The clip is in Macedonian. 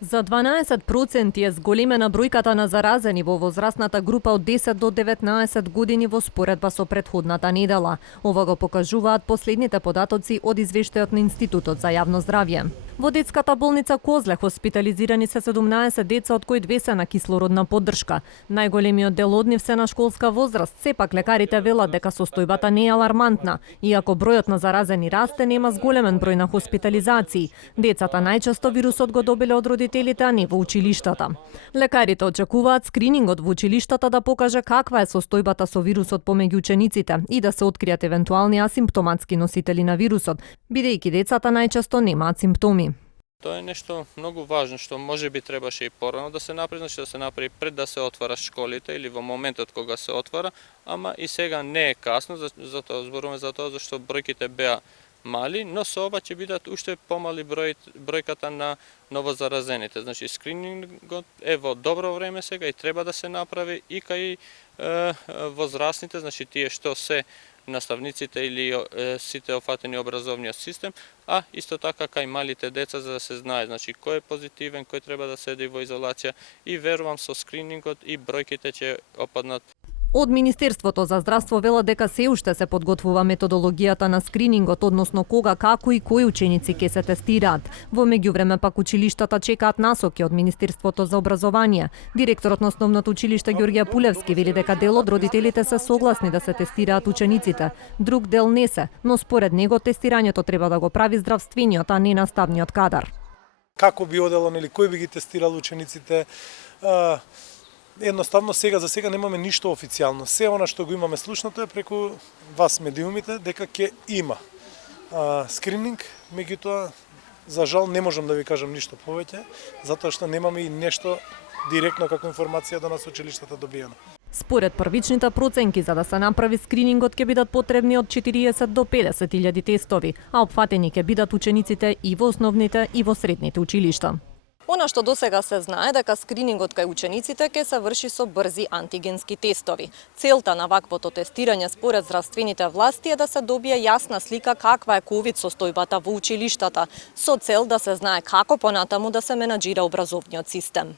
За 12% е зголемена бројката на заразени во возрастната група од 10 до 19 години во споредба со претходната недела. Ова го покажуваат последните податоци од извештајот на Институтот за јавно здравје. Во детската болница Козле хоспитализирани се 17 деца, од кои 2 се на кислородна поддршка. Најголемиот дел од нив се на школска возраст. Сепак лекарите велат дека состојбата не е алармантна. Иако бројот на заразени расте, нема зголемен број на хоспитализации. Децата најчесто вирусот го добиле од родителите, а не во училиштата. Лекарите очекуваат скринингот во училиштата да покаже каква е состојбата со вирусот помеѓу учениците и да се откријат евентуални асимптоматски носители на вирусот, бидејќи децата најчесто немаат симптоми. Тоа е нешто многу важно што можеби требаше и порано да се направи, значи да се направи пред да се отвара школите или во моментот кога се отвара, ама и сега не е касно, затоа зборуваме за тоа зашто бројките беа мали, но со ова ќе бидат уште помали бројката на новозаразените. Значи скринингот е во добро време сега и треба да се направи и кај возрастните, значи тие што се наставниците или сите офатени образовниот систем, а исто така кај малите деца за да се знае, значи кој е позитивен, кој треба да седи во изолација и верувам со скринингот и бројките ќе опаднат. Од Министерството за здравство вела дека се уште се подготвува методологијата на скринингот, односно кога, како и кои ученици ќе се тестираат. Во меѓувреме пак училиштата чекаат насоки од Министерството за образование. Директорот на основното училиште Ѓорѓе Пулевски вели дека дел од родителите се согласни да се тестираат учениците, друг дел не се, но според него тестирањето треба да го прави здравствениот, а не наставниот кадар. Како би одело, нели, кој би ги тестирал учениците? Едноставно за сега немаме ништо официјално. Се она што го имаме слушнато е преку вас медиумите дека ќе има скрининг, меѓутоа за жал не можам да ви кажам ништо повеќе, затоа што немаме и нешто директно како информација до нас училиштата добиено. Според првичните проценки, за да се направи скринингот ќе бидат потребни од 40 до 50 илјади тестови, а опфатени ќе бидат учениците и во основните и во средните училишта. Она што досега се знае дека скринингот кај учениците ќе се врши со брзи антигенски тестови. Целта на ваквото тестирање според здравствените власти е да се добие јасна слика каква е ковид состојбата во училиштата, со цел да се знае како понатаму да се менаџира образовниот систем.